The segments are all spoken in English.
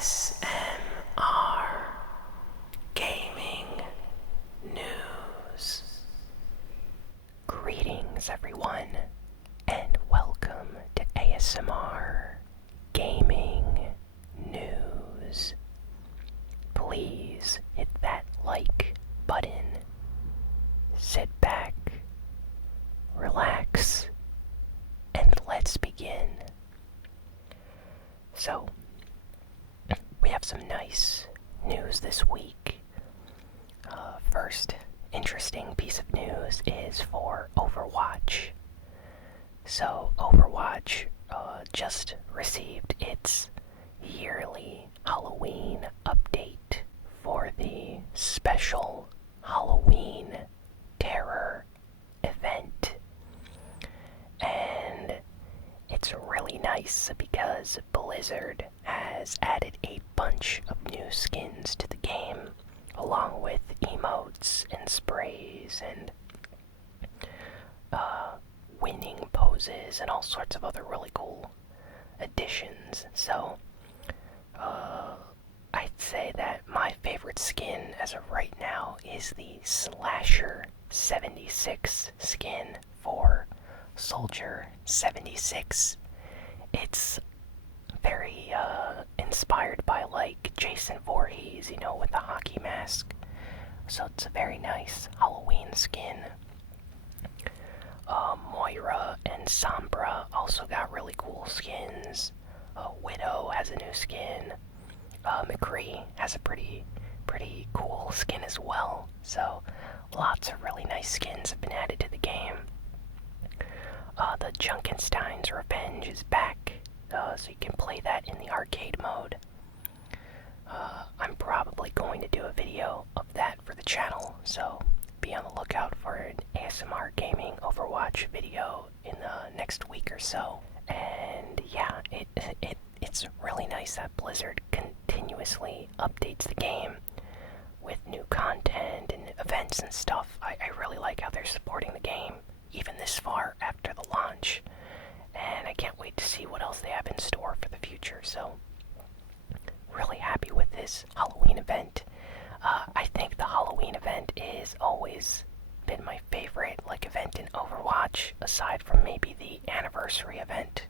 ASMR Gaming News. Greetings, everyone, and welcome to ASMR Gaming News. Please hit that like button, sit back, relax, and let's begin. So, we have some nice news this week. First interesting piece of news is for Overwatch. So, Overwatch just received its yearly Halloween update for the special Halloween Terror event. And it's really nice because Blizzard has added a bunch of new skins to the game, along with emotes and sprays and winning poses and all sorts of other really cool additions. So, I'd say that my favorite skin as of right now is the Slasher 76 skin for Soldier 76. It's very inspired by like Jason Voorhees, with the hockey mask. So it's a very nice Halloween skin. Moira and Sombra also got really cool skins. Widow has a new skin. McCree has a pretty cool skin as well. So lots of really nice skins have been added to the game. The Junkenstein's Revenge is back, so you can play that in the arcade mode. I'm probably going to do a video of that for the channel, so be on the lookout for an ASMR Gaming Overwatch video in the next week or so. And yeah, it's really nice that Blizzard continuously updates the game with new content and events and stuff. I really like how they're supporting the game even this far after the launch, and I can't wait to see what else they have in store for the future. So really happy with this Halloween event. I think the Halloween event is always been my favorite event in Overwatch, aside from maybe the anniversary event,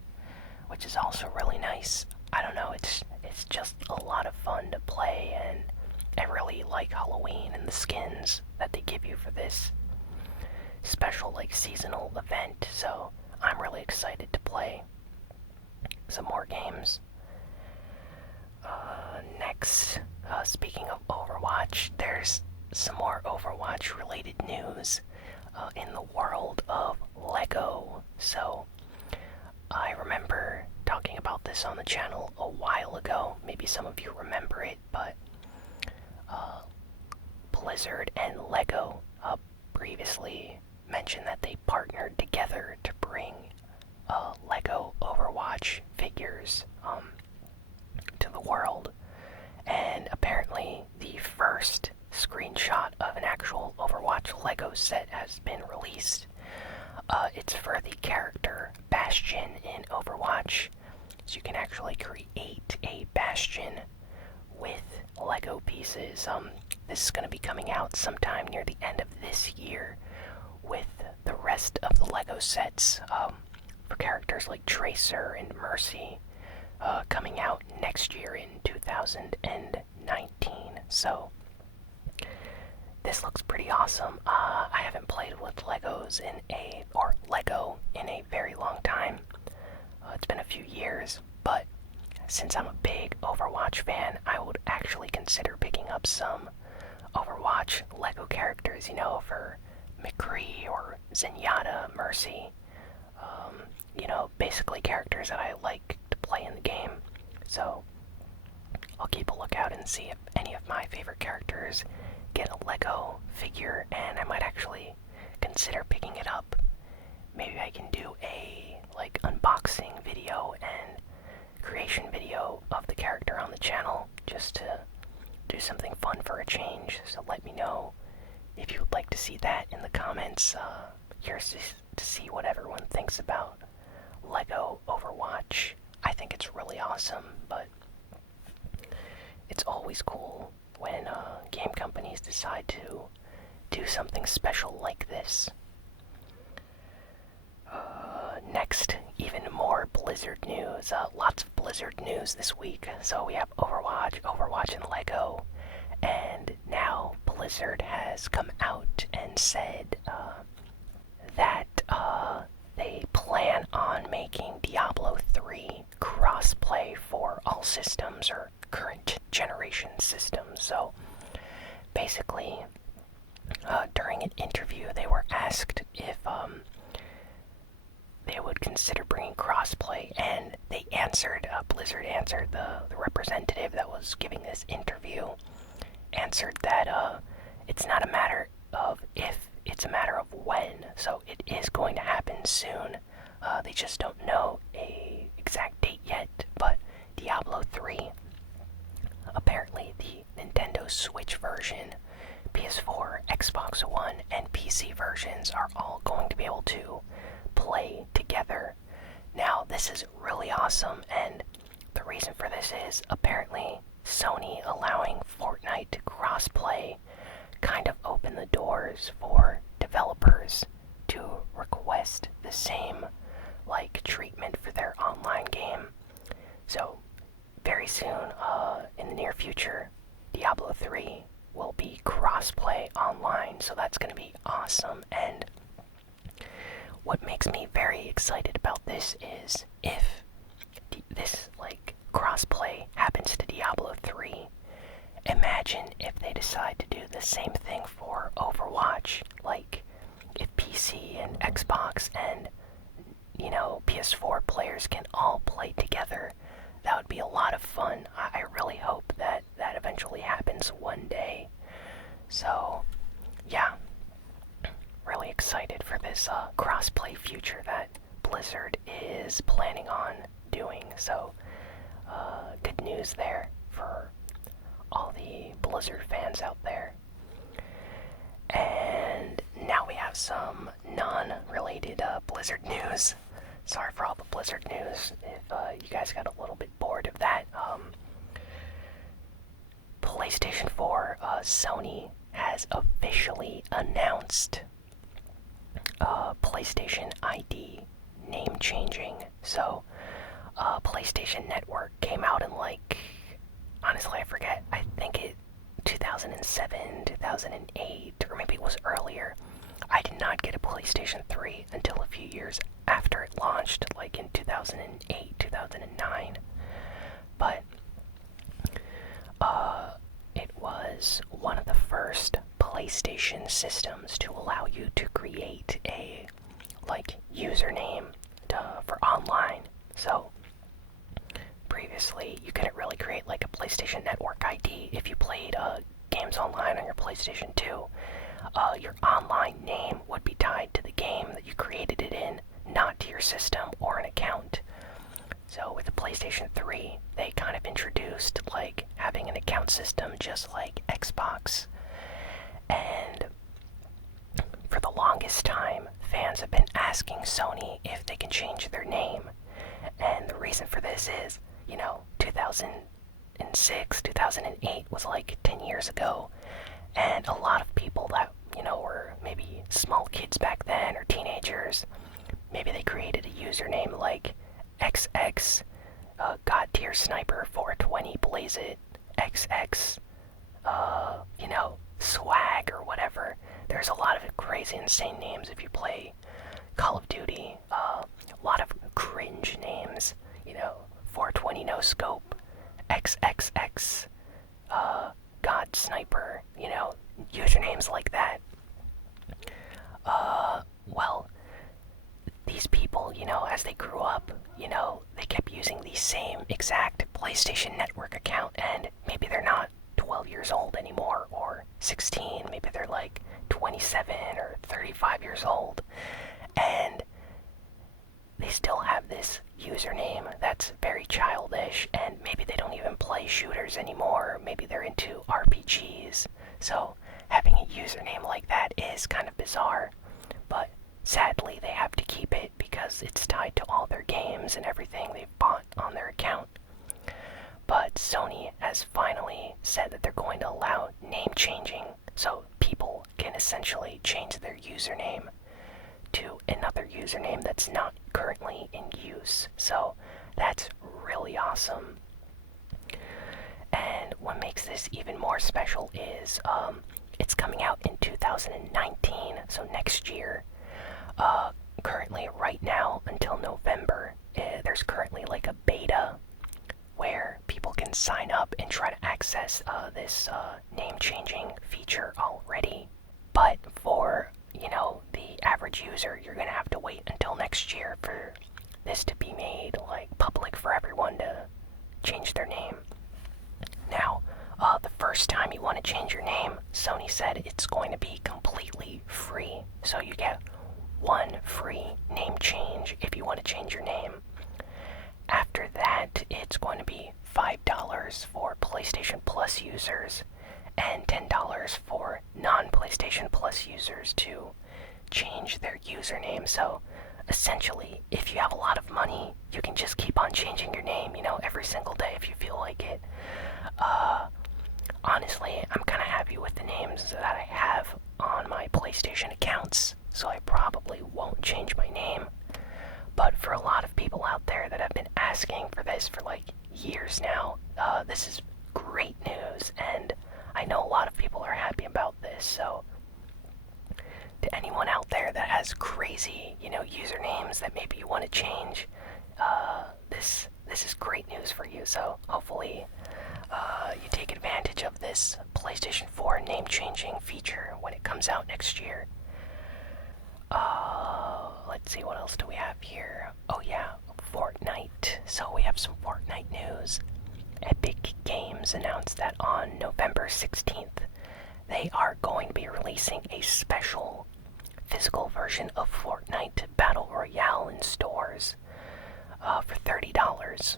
which is also really nice. I don't know, it's just a lot of fun to play, and I really like Halloween and the skins that they give you for this special seasonal event, so I'm really excited to play some more games. Next, speaking of Overwatch, there's some more Overwatch related news in the world of Lego. So I remember talking about this on the channel a while ago. Maybe some of you remember it, but Blizzard and Lego previously mentioned that they partnered together to bring Lego Overwatch figures to the world. And apparently the first screenshot of an actual Overwatch Lego set has been released. It's for the character Bastion in Overwatch. So you can actually create a Bastion with Lego pieces. This is going to be coming out sometime near the end of this year, with the rest of the Lego sets for characters like Tracer and Mercy coming out next year in 2019. So this looks pretty awesome. I haven't played with Lego in a very long time. It's been a few years, but since I'm a big Overwatch fan, I would actually consider picking up some Overwatch Lego characters, for McCree or Zenyatta, Mercy. Basically characters that I like to play in the game. So I'll keep a lookout and see if any of my favorite characters get a Lego figure, and I might actually consider picking it up. Maybe I can do a unboxing video and creation video of the character on the channel, just to do something fun for a change. So let me know if you would like to see that in the comments. Curious to see what everyone thinks about Lego Overwatch. I think it's really awesome, but it's always cool when game companies decide to do something special like this. Next, even more Blizzard news. Lots of Blizzard news this week. So we have Overwatch and Lego. And now Blizzard has come out and said that they plan on making Diablo 3 crossplay for all systems or current generation systems. So basically, during an interview, they were asked if they would consider bringing crossplay, and they answered, Blizzard answered, the representative that was giving this interview answered that it's not a matter of if, it's a matter of when. So it is going to happen soon. They just don't know a exact date yet, but Diablo 3, apparently the Nintendo Switch version, PS4, Xbox One, and PC versions are all going to be able to play together. Now, this is really awesome, and the reason for this is apparently Sony allowing Fortnite to crossplay kind of opened the doors for developers to request the same treatment for their online game. So very soon, in the near future, Diablo 3 will be crossplay online, so that's going to be awesome. And what makes me very excited about this is if this crossplay happens to Diablo 3, imagine if they decide to do the same thing for Overwatch, if PC and Xbox and PS4 players can all play together. That would be a lot of fun. I really hope that that eventually happens one day. So yeah, really excited for this crossplay future that Blizzard is planning on doing. So good news there for all the Blizzard fans out there. And now we have some non-related Blizzard news. Sorry for all the Blizzard news if you guys got a little bit bored of that. PlayStation 4, Sony has officially announced PlayStation ID name changing. So PlayStation Network came out in honestly I forget, I think it 2007, 2008, or maybe it was earlier. I did not get a PlayStation 3 until a few years after it launched, in 2008, 2009. But it was one of the first PlayStation systems to allow you to create a username for online. So previously you couldn't really create a PlayStation Network ID if you played games online on your PlayStation 2. Your online name would be tied to the game that you created it in, not to your system or an account. So with the PlayStation 3, they kind of introduced having an account system just like Xbox. And for the longest time, fans have been asking Sony if they can change their name. And the reason for this is, 2006, 2008 was 10 years ago. And a lot of people that, were maybe small kids back then or teenagers, maybe they created a username like XX, God Tier Sniper 420 Blaze It, XX, Swag or whatever. There's a lot of crazy, insane names if you play Call of Duty. A lot of cringe names, 420 No Scope, XXX, God Sniper, usernames like that. Well, these people, as they grew up, they kept using the same exact PlayStation Network account, and maybe they're not 12 years old anymore, or 16, maybe they're 27 or 35 years old, and they still have this username that's very childish, and maybe they don't even play shooters anymore, maybe they're into RPGs, so having a username like that is kind of bizarre, but sadly they have to keep it because it's tied to all their games and everything they've bought on their account. But Sony has finally said that they're going to allow name changing, so people can essentially change their username to another username that's not currently in use. So that's really awesome. And what makes this even more special is it's coming out in 2019, so next year. Currently, right now, until November, there's currently like a beta where people can sign up and try to access this name-changing feature already. But for, the average user, you're gonna have to wait until next year for this to be made like public for everyone to change their name. Now, the first time you want to change your name, Sony said it's going to be completely free. So you get one free name change if you want to change your name. After that, it's going to be $5 for PlayStation Plus users and $10 for non-PlayStation Plus users to change their username. So essentially, if you have a lot of money, you can just keep on changing your name, every single day if you feel like it. Honestly, I'm kind of happy with the names that I have on my PlayStation accounts, so I probably won't change my name. But for a lot of people out there that have been asking for this for like years now, this is great news, and I know a lot of people are happy about this. So to anyone out there that has crazy, usernames that maybe you want to change, this is great news for you. So hopefully you take advantage of this PlayStation 4 name-changing feature when it comes out next year. Let's see, what else do we have here? Oh yeah, Fortnite. So we have some Fortnite news. Epic Games announced that on November 16th, they are going to be releasing a special physical version of Fortnite Battle Royale in stores for $30.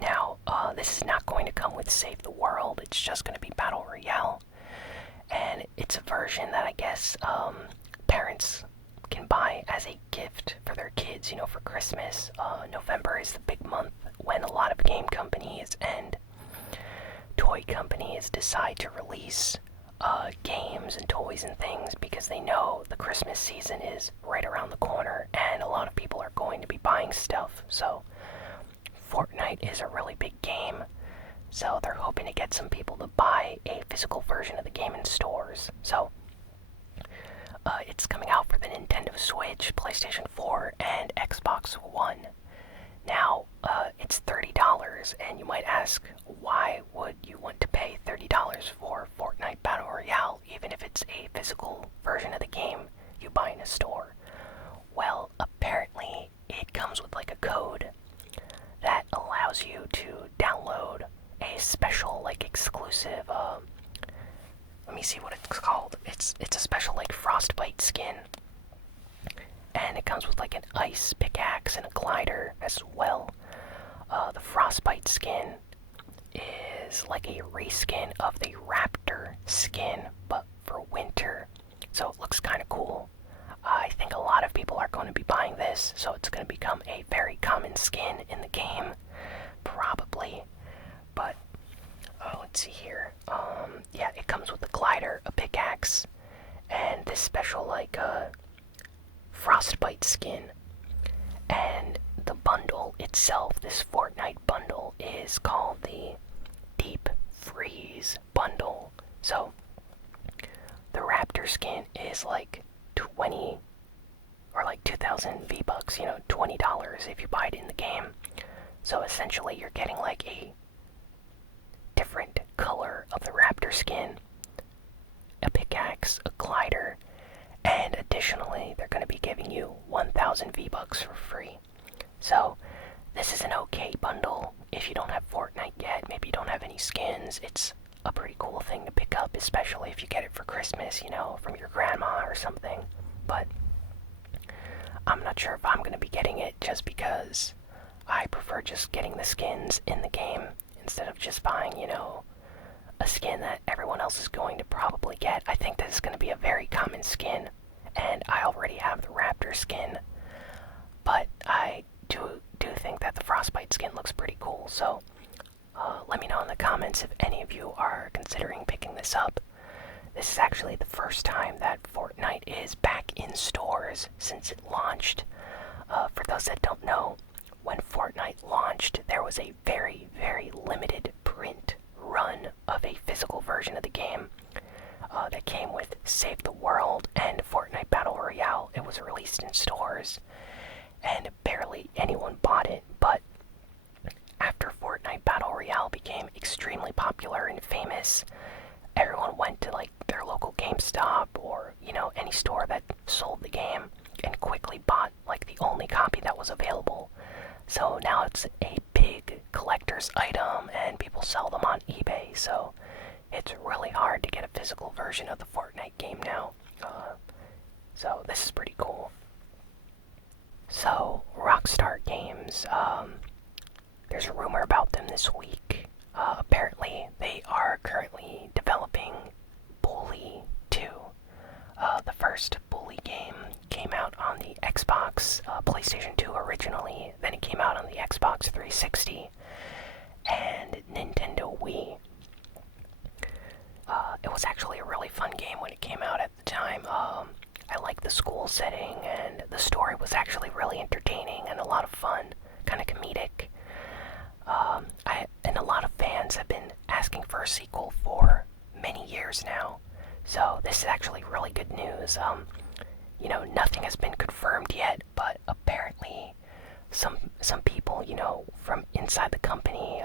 Now, this is not going to come with Save the World, it's just going to be Battle Royale. And it's a version that I guess parents can buy as a gift for their kids, for Christmas. November is the big month when a lot of game companies and toy companies decide to release games and toys and things because they know the Christmas season is right around the corner and a lot of people are going to be buying stuff. So Fortnite is a really big game, so they're hoping to get some people to buy a physical version of the game in stores. So it's coming out for the Nintendo Switch, PlayStation 4, and Xbox One. Now, it's $30, and you might ask, why would you want to pay $30 for Fortnite Battle Royale, even if it's a physical version of the game you buy in a store? Well, apparently, it comes with like a code that allows you to download a special, exclusive, let me see what it's called. It's a special, frostbite skin. And it comes with, an ice pickaxe and a glider as well. The frostbite skin is like a reskin of the raptor skin, but for winter. So it looks kind of cool. I think a lot of people are going to be buying this, so it's going to become a very common skin in the game, probably. But let's see here. Yeah, it comes with a glider, a pickaxe, and this special frostbite skin. And the bundle itself, this Fortnite bundle, is called the Deep Freeze bundle. So the raptor skin is 20 or 2,000 V-Bucks, $20 if you buy it in the game. So essentially you're getting a different color of the raptor skin, a pickaxe, a glider, and additionally they're going to be giving you 1,000 V-Bucks for free. So this is an okay bundle if you don't have Fortnite yet, maybe you don't have any skins. It's a pretty cool thing to pick up, especially if you get it for Christmas, from your grandma or something. But I'm not sure if I'm going to be getting it just because I prefer just getting the skins in the game instead of just buying, a skin that everyone else is going to probably get. I think this is going to be a very common skin, and I already have the raptor skin, but I do think that the frostbite skin looks pretty cool. So Let me know in the comments if any of you are considering picking this up. This is actually the first time that Fortnite is back in stores since it launched. For those that don't know, when Fortnite launched, there was a very, very limited print run of a physical version of the game that came with Save the World and Fortnite Battle Royale. It was released in stores, and barely anyone bought it, but after Fortnite Battle Royale became extremely popular and famous, everyone went to like their local GameStop or, any store that sold the game and quickly bought like the only copy that was available. So now it's a big collector's item and people sell them on eBay, so it's really hard to get a physical version of the Fortnite game now. So this is pretty cool. So Rockstar Games, there's a rumor about them this week. Apparently they are currently developing Bully 2. The first Bully game came out on the Xbox, PlayStation 2 originally, then it came out on the Xbox 360 and Nintendo Wii. It was actually a really fun game when it came out at the time. I liked the school setting, and the story was actually really entertaining and a lot of fun, kind of comedic. And a lot of fans have been asking for a sequel for many years now, so this is actually really good news. Nothing has been confirmed yet, but apparently some people, from inside the company,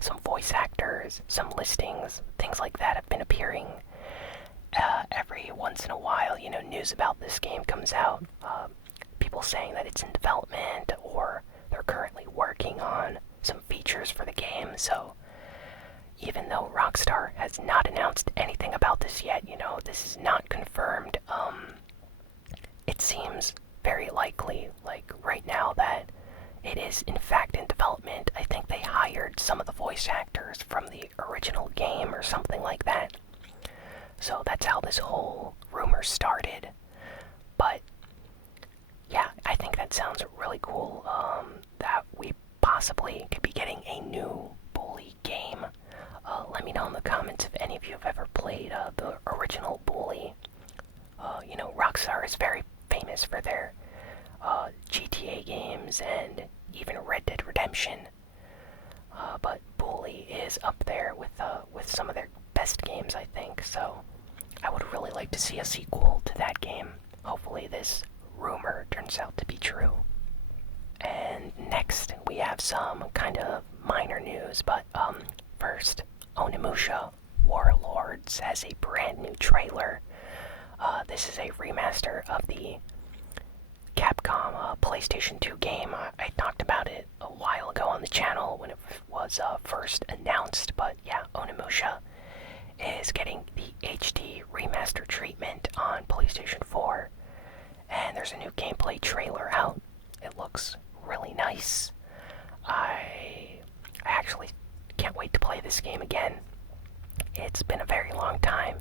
some voice actors, some listings, things like that have been appearing. Every once in a while, news about this game comes out. People saying that it's in development or they're currently working on some features for the game. So even though Rockstar has not announced anything about this yet, this is not confirmed. It seems very likely, like right now, that it is in fact in development. I think they hired some of the voice actors from the original game or something like that. So that's how this whole rumor started. But yeah, I think that sounds really cool, that we possibly could be getting a new Bully game. Let me know in the comments if any of you have ever played the original Bully. Rockstar is very famous for their GTA games and even Red Dead Redemption. But Bully is up there with some of their best games, I think. So I would really like to see a sequel to that game. Hopefully this rumor turns out to be true. And next we have some kind of minor news, but first, Onimusha Warlords has a brand new trailer. This is a remaster of the Capcom PlayStation 2 game. I talked about it a while ago on the channel when it was first announced, but yeah, Onimusha is getting the HD remaster treatment on PlayStation 4, and there's a new gameplay trailer out. It looks really nice. I actually can't wait to play this game again. It's been a very long time,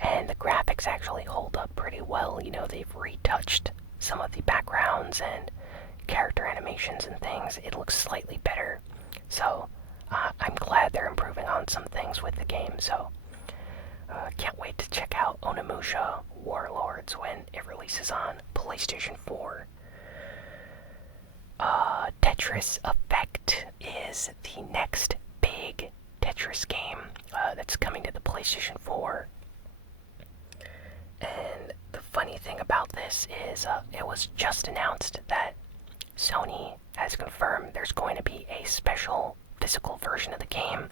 and the graphics actually hold up pretty well. They've retouched some of the backgrounds and character animations and things. It looks slightly better, so I'm glad they're improving on some things with the game. So can't wait to check out Onimusha Warlords when it releases on PlayStation 4. Tetris Effect is the next big Tetris game that's coming to the PlayStation 4. And the funny thing about this is it was just announced that Sony has confirmed there's going to be a special physical version of the game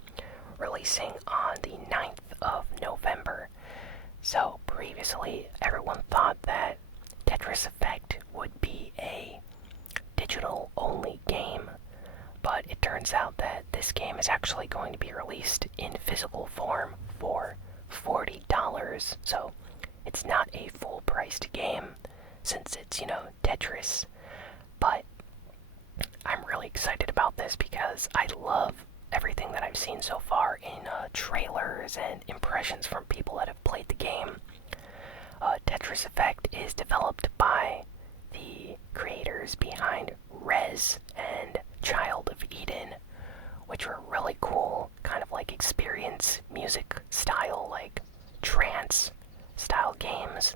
releasing on the 9th of November. So previously everyone thought that Tetris Effect would be a digital only game, but it turns out that this game is actually going to be released in physical form for $40. So it's not a full priced game since it's, Tetris. But I'm really excited about this because I love everything that I've seen so far in trailers and impressions from people that have played the game. Tetris Effect is developed by the creators behind Rez and Child of Eden, which were really cool experience music style, like trance style games.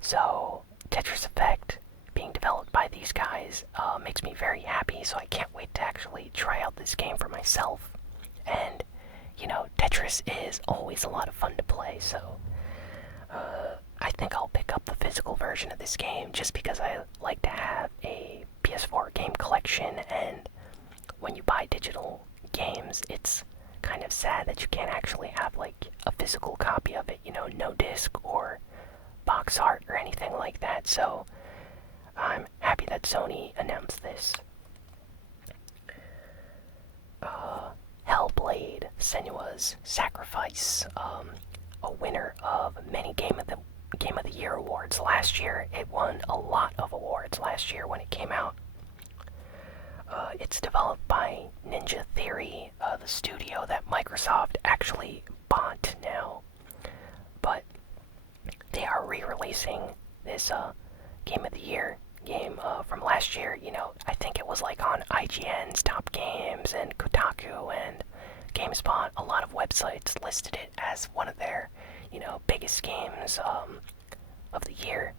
So Tetris Effect being developed by these guys makes me very happy, so I can't wait to actually try out this game for myself. And, you know, Tetris is always a lot of fun to play, so I think I'll pick up the physical version of this game just because I like to have a PS4 game collection, and when you buy digital games, it's kind of sad that you can't actually have like a physical copy of it, you know, no disc or box art or anything like that. So I'm happy that Sony announced this. Hellblade: Senua's Sacrifice, a winner of many Game of the Year awards last year. It won a lot of awards last year when it came out. It's developed by Ninja Theory, the studio that Microsoft actually bought now. But they are re-releasing this Game of the Year game from last year. You know, I think it was like on IGN's Top Games and Kotaku and GameSpot. A lot of websites listed it as one of their, you know, biggest games of the year.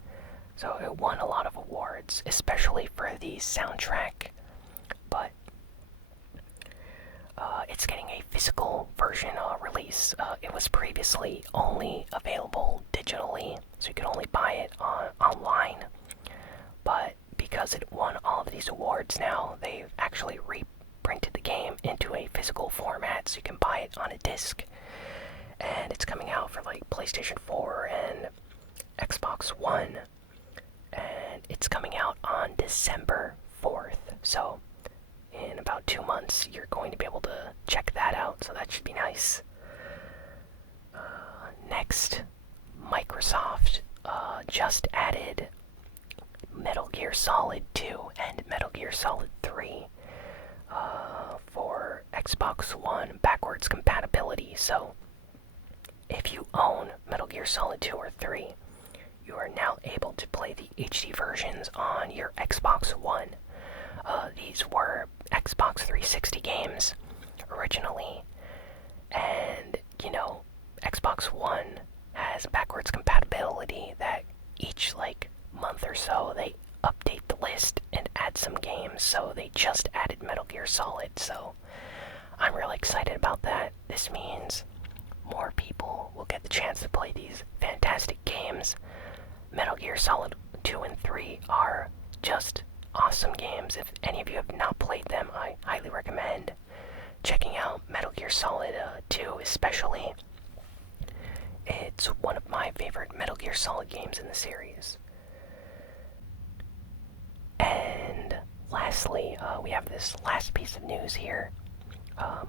So it won a lot of awards, especially for the soundtrack. But it's getting a physical version release. It was previously only available digitally, so you could only buy it online. But because it won all of these awards now, they've actually reprinted the game into a physical format, so you can buy it on a disc. And it's coming out for like PlayStation 4 and Xbox One. And it's coming out on December 4th. So in about 2 months, you're going to be able to check that out, so that should be nice. Next, Microsoft just added Metal Gear Solid 2 and Metal Gear Solid 3 for Xbox One backwards compatibility. So if you own Metal Gear Solid 2 or 3, you are now able to play the HD versions on your Xbox One. These were Xbox 360 games originally, and, you know, Xbox One has backwards compatibility that each, like, month or so they update the list and add some games, so they just added Metal Gear Solid, so I'm really excited about that. This means more people will get the chance to play these fantastic games. Metal Gear Solid 2 and 3 are just awesome games. If any of you have not played them, I highly recommend checking out Metal Gear Solid 2 especially. It's one of my favorite Metal Gear Solid games in the series. And lastly, we have this last piece of news here.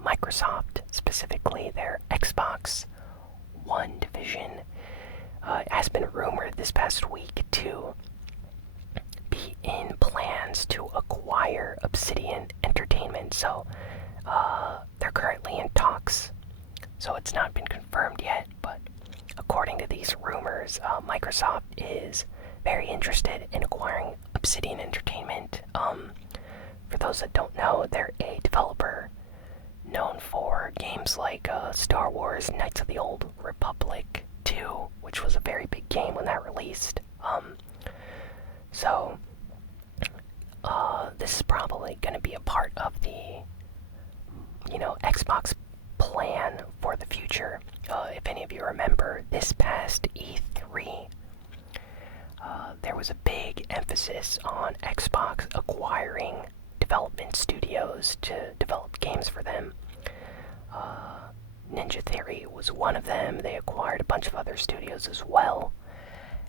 Microsoft, specifically their Xbox One division, has been rumored this past week to be in plans to acquire Obsidian Entertainment. So they're currently in talks, so it's not been confirmed yet, but according to these rumors, Microsoft is very interested in acquiring Obsidian Entertainment. For those that don't know, they're a developer known for games like Star Wars Knights of the Old Republic 2, which was a very big game when that released. So this is probably going to be a part of the, you know, Xbox plan for the future. If any of you remember, this past E3, there was a big emphasis on Xbox acquiring development studios to develop games for them. Ninja Theory was one of them. They acquired a bunch of other studios as well.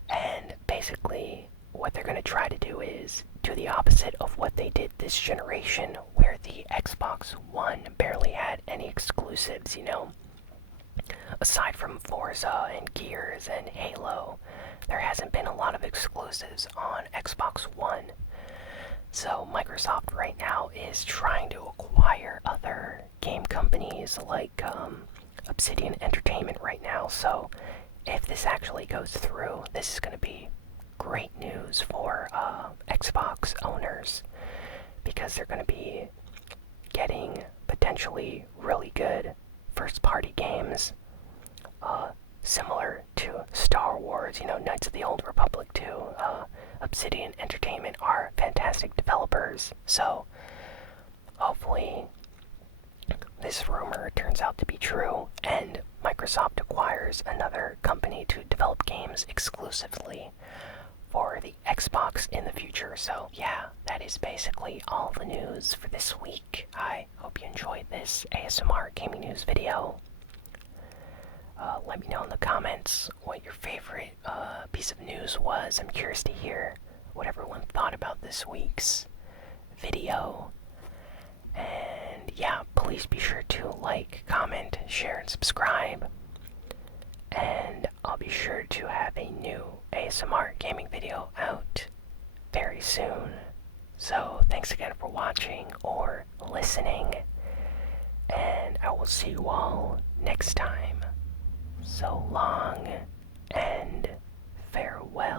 And basically, what they're going to try to do is do the opposite of what they did this generation, where the Xbox One barely had any exclusives, you know. Aside from Forza and Gears and Halo, there hasn't been a lot of exclusives on Xbox One. So Microsoft right now is trying to acquire other game companies like Obsidian Entertainment right now. So if this actually goes through, this is going to be great news for Xbox owners, because they're going to be getting potentially really good first-party games, similar to Star Wars, Knights of the Old Republic 2, Obsidian Entertainment are fantastic developers. So hopefully this rumor turns out to be true and Microsoft acquires another company to develop games exclusively for the Xbox in the future. So yeah, that is basically all the news for this week. I hope you enjoyed this ASMR Gaming News video. Let me know in the comments what your favorite piece of news was. I'm curious to hear what everyone thought about this week's video. And yeah, please be sure to like, comment, share, and subscribe. And I'll be sure to have a new ASMR gaming video out very soon. So thanks again for watching or listening. And I will see you all next time. So long and farewell.